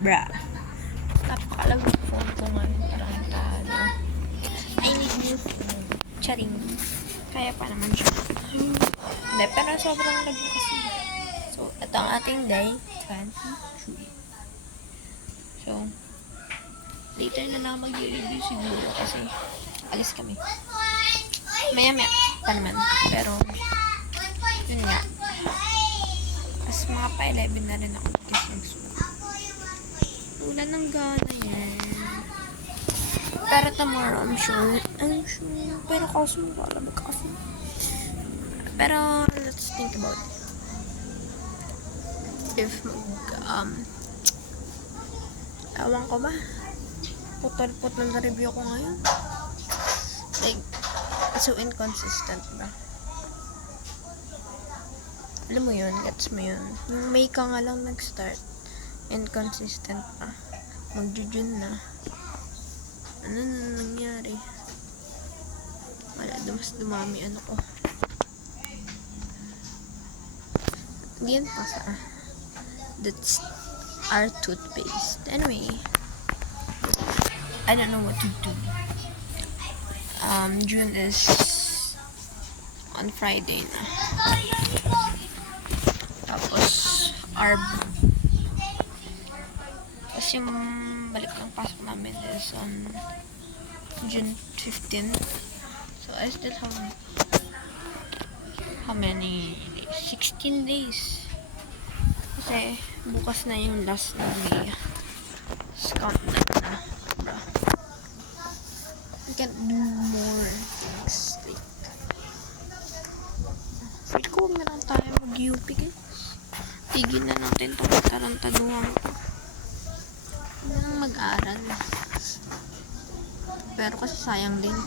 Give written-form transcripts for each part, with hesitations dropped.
Bra. Napakalag ng phone ko ngayon. Parang talo. I need new phone. Charing. Kaya pa naman siya. Hindi, pero sobrang lag kasi. So, ito ang ating day 23. So, later na lang mag-review siguro kasi alis kami. Maya-maya pa naman. Pero, yun nga. As mga pa 11 na rin ako kasi nagsulat. Wala ng gana yan. Pero tomorrow, I'm sure. Pero kaso mo wala mag-coffee. Pero, let's think about it. If ewan ko ba? Putol-put ng review ko ngayon. Like, so inconsistent ba? Alam mo yun, gets mo yun. Yung May ka nga lang nag-start. Inconsistent pa. Mag-June na. Ano na nangyari? Wala, mas dumami ano ko. Diyan pa sa that's our toothpaste. Anyway, I don't know what to do. June is on Friday na. Tapos, tapos yung balik ng pasok namin is on June 15. So, I still have how many days? 16 days. Kasi, bukas na yung last na May. Countdown na. Bro. We can't do more things. Like, feel ko huwag na lang tayo mag-UP guys. Tigil na natin itong katarantaduhan ko. Huwag na lang mag-aral. Pero kasi sayang din.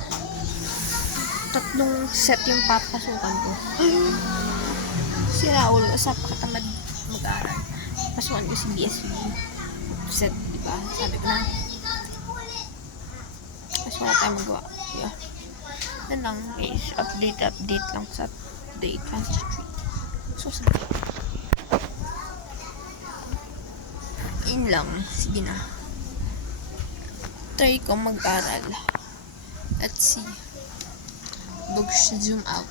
3 set yung papasukan ko. Si Raul, sa pakatamad mag-aral. Pasukan ko si BSV. Set, diba? Sabi ko na. Kasi wala tayo magawa. Yeah. Yan lang guys. Update lang sa day 23. So, sabi. Yun lang. Sige na. Try ko mag-aral. Let's see. Bug zoom out.